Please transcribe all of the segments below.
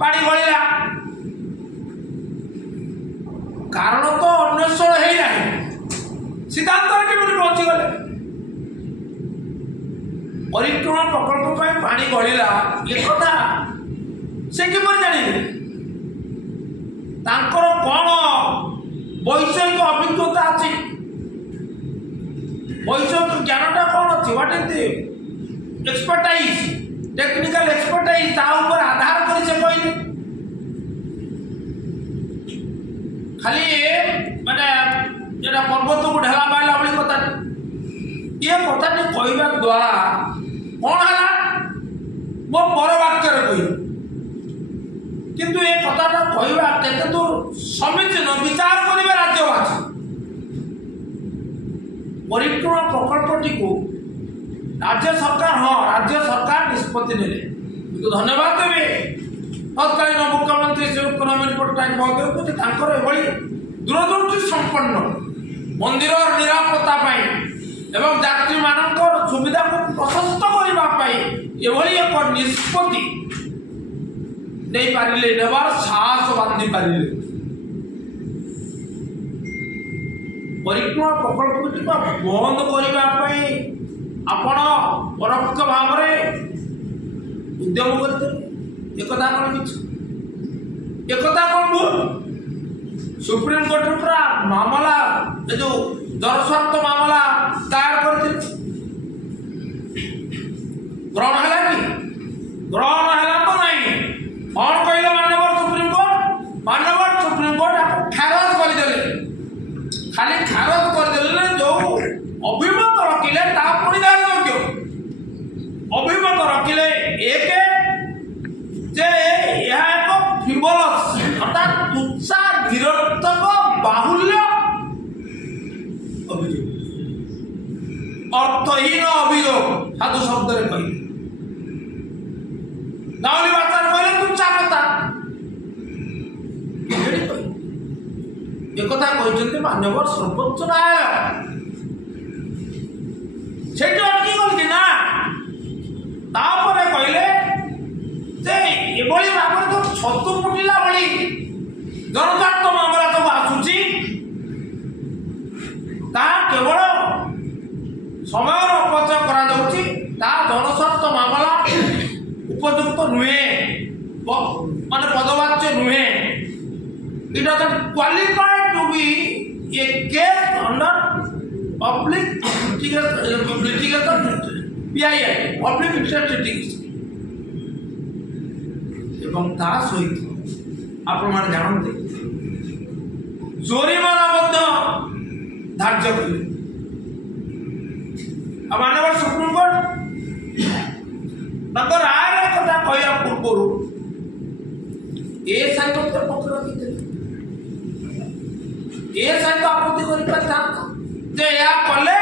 पानी गलिला कारण तो अन्वेषण है ना सिद्धांत केमती पहुंची गले परिक्रमा प्रकल्प पानी गलिला ये कथा से किपर जानिले तांकर कौन वैषयिक अभिज्ञता अच्छी वैषयिक ज्ञानटा कौन अच्छी what is the expertise technical expertise ता ऊपर आधार कर से कहले खाली माने जेटा पर्वत को ढेला बाइला वाली कथा ये कथा कहवा द्वारा कौन है वो पर वाक्य कह किंतु ये कथाटा कहवा केते दूर समीचीन विचार करिवे राज्यवासी परिक्रमा प्रकल्पटी को राज्य सरकार हाँ राज्य सरकार निष्पत्ति नेले तो धन्यवाद देवे तत्कालीन मुख्यमंत्री श्री नवीन पट्टनायक महोदय को तांकर एभली दूरदृष्टि संपन्न मंदिर निरापत्ता एवं यात्री मानकर सुविधा को प्रशस्त करने एभली एक निष्पत्ति नहीं पारिले नेबार साहस बांधि पारिले परिक्रमा प्रकल्प बंद करने आपण परोक्ष भाव उद्यम करते एक कौन मिछ एक कौन भूल सुप्रीम कोर्ट पूरा मामला जो जनस्वार्थ मामला दायर करते ग्रहण है कि ग्रहण है तो नहीं कौन कहले मानव सुप्रीम कोर्ट खारज करदे खाली खारज करदे जो अभिमत रखिले अभिमत रखिले एक जे यह एक फ्रिवोलस अर्थात तुच्छा निरर्थक बाहुल्य अभियोग अर्थहीन अभियोग साधु शब्द कही गाँवली भाषा कहले तुच्छा कथा एक कहते मानव सर्वोच्च न्यायालय से अटकी गल ना तापर कहले एभली भाव तो छतु फुटिला भली जनस्वार्थ मामला सब आसुची केवल समय अपचय करा जनस्वार्थ मामला उपयुक्त नुहे माने पदवाच्य नुहे it doesn't qualify to be a case under public litigation PII public interest litigation एवं ता सहित आपण माने जानते जोरिमाना मध्य धार्य कले मानव सुप्रीम कोर्ट राय कथा कहया पूर्व ए साइड पक्ष रखी ए साइड आपत्ति कर या कले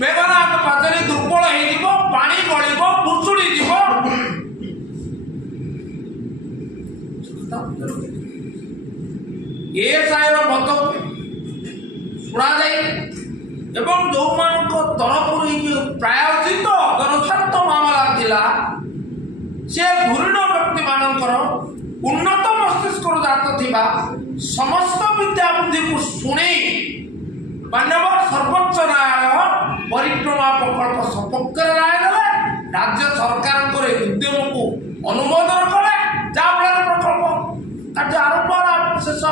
मेघनाथ पाचरी दुर्बल हो पानी गलिब भुसुड़ी जीव ए साइर मत शुणा जाए एवं जो मान तरफ प्रायोजित जनस्वार्थ मामला थिला से धुरीण व्यक्ति मानकर उन्नत मस्तिष्क जात थिबा समस्त विद्याबुद्धि को शुणी मानव सर्वोच्च न्यायालय परिक्रमा प्रकल्प सपक्ष राय देले राज्य सरकार उद्यम को अनुमोदन कले जहाँफल प्रकल्प कार्य आरंभ शेष